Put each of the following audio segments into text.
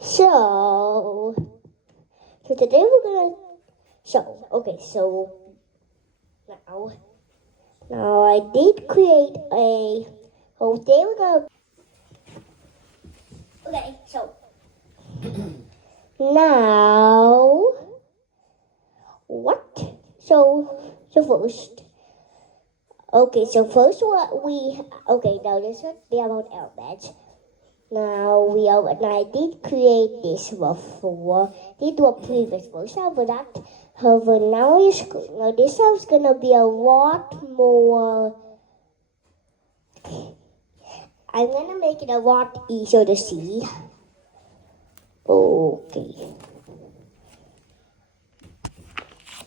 So today we're gonna. So now I did create a. So today we're gonna. Okay, so now what? So first. Okay, so first what we. Okay, now this would be about elements. Now I did create this before. Did do a previous post over that. However, now this is gonna be a lot more. I'm gonna make it a lot easier to see. Okay.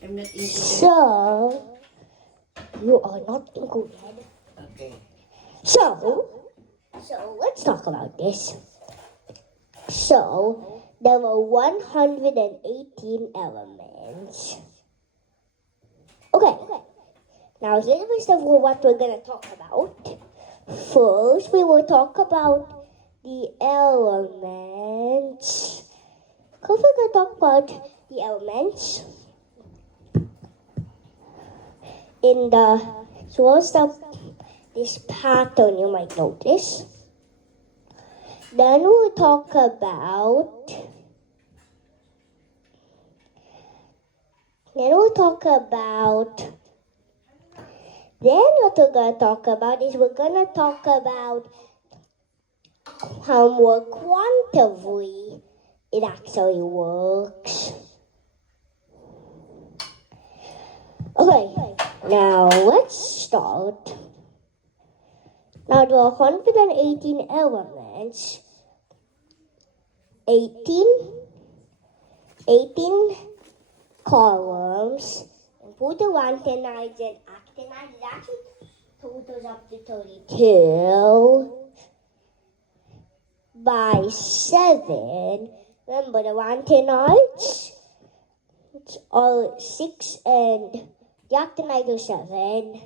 I'm not included. So you are not included. Okay. So let's talk about this. So there were 118 elements. Okay. Now here's what we're gonna talk about. First, we will talk about the elements. We're gonna talk about the elements in the this pattern you might notice. Then we'll talk about. Then what we're gonna talk about is we're gonna talk about how more quantitatively it actually works. Okay, now let's start. Now there are 118 elements. 18 columns. And put the lanthanides and actinides. It actually totals up to 32 by 7. Remember the lanthanides? It's all 6 and the actinides are 7.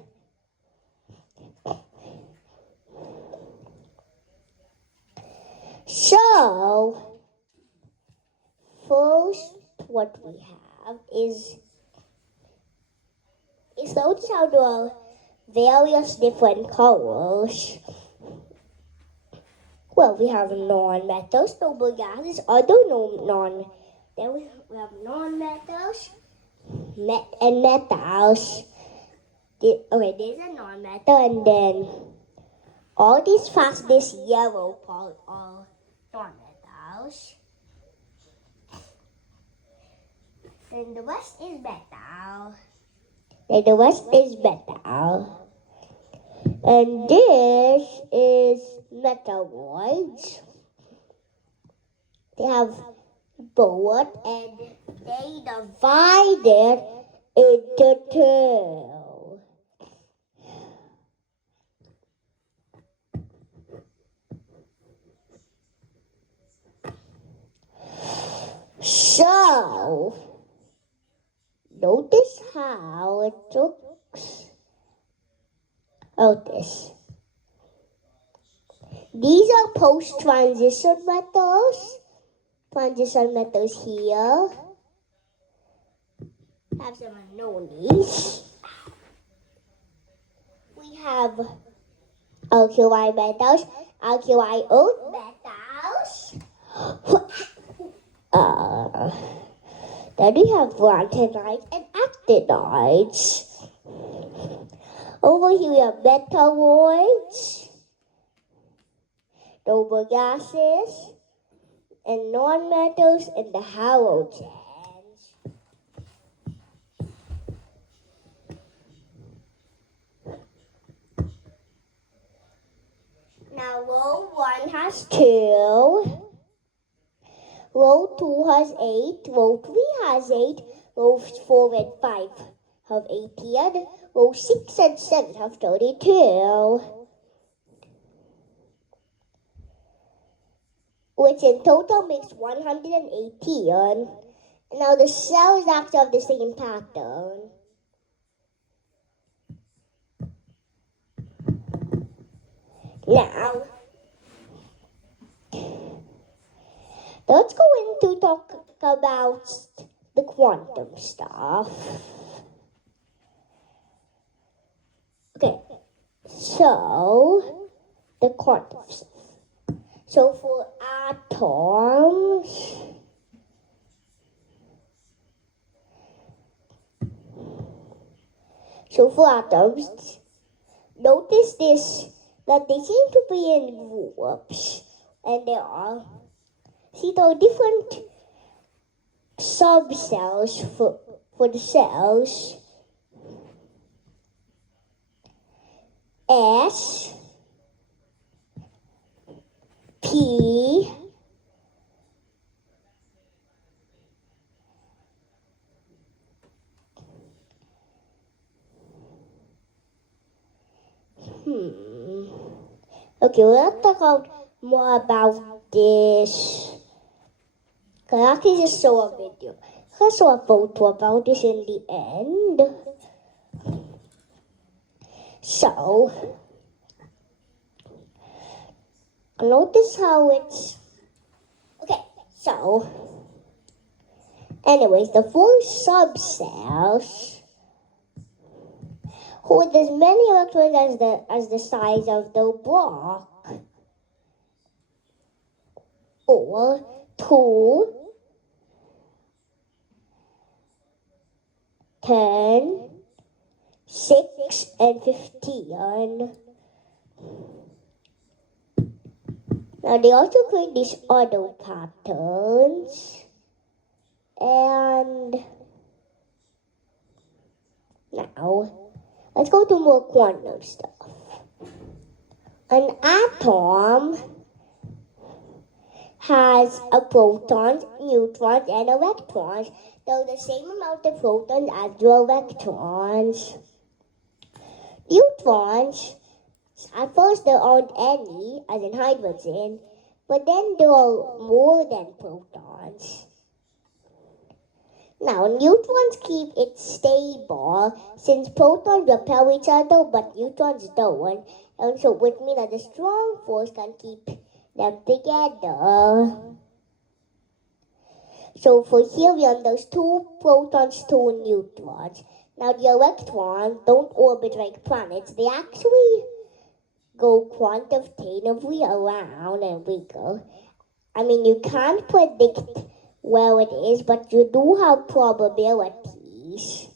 So, first what we have is notice how there are various different colors. Well, we have non-metals, noble gases, other non. Then we have non-metals, and metals. Okay, there's a non-metal, and then all these facts, this yellow part, are non-metals. Then the rest is metal. And this is metalloids. They have both, and they divided into 2. So, notice how it looks. This. These are post-transition metals. Transition metals here. Have some unknowns. We have alkali metals, alkali earth metals. Then we have lanthanides and actinides. Over here we have metalloids, noble gases, and non-metals, and the halogens. Now row 1 has 2. Row 2 has 8, row 3 has 8, row 4 and 5 have 18, row 6 and 7 have 32. Which in total makes 118. And now the cells actually have the same pattern. Let's go into talk about the quantum stuff. Okay, so the quantum stuff. So for atoms, notice this, that they seem to be in groups, and there are, see, there are different subcells for the cells. S, P, Okay, we'll talk out more about this. Cause I can just show a video. I'll show a photo about this in the end. So, notice how it's... Okay, so... Anyways, the four subcells hold as many electrons as the size of the block. Or 2, 10, 6, and 15. Now they also create these other patterns. And now, let's go to more quantum stuff. An atom has a protons, neutrons, and electrons. They're the same amount of protons as the electrons. Neutrons, at first there aren't any, as in hydrogen, but then there are more than protons. Now, neutrons keep it stable since protons repel each other, but neutrons don't. And so, which means that the strong force can keep them together. So, for helium, there's 2 protons, 2 neutrons. Now, the electrons don't orbit like planets. They actually go quantitatively around and wiggle. I mean, you can't predict where it is, but you do have probabilities.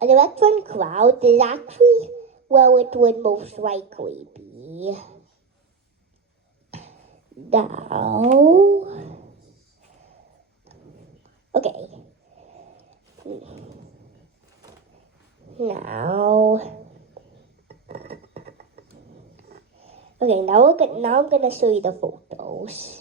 An electron cloud is actually where it would most likely be. Now, okay. Now I'm gonna show you the photos.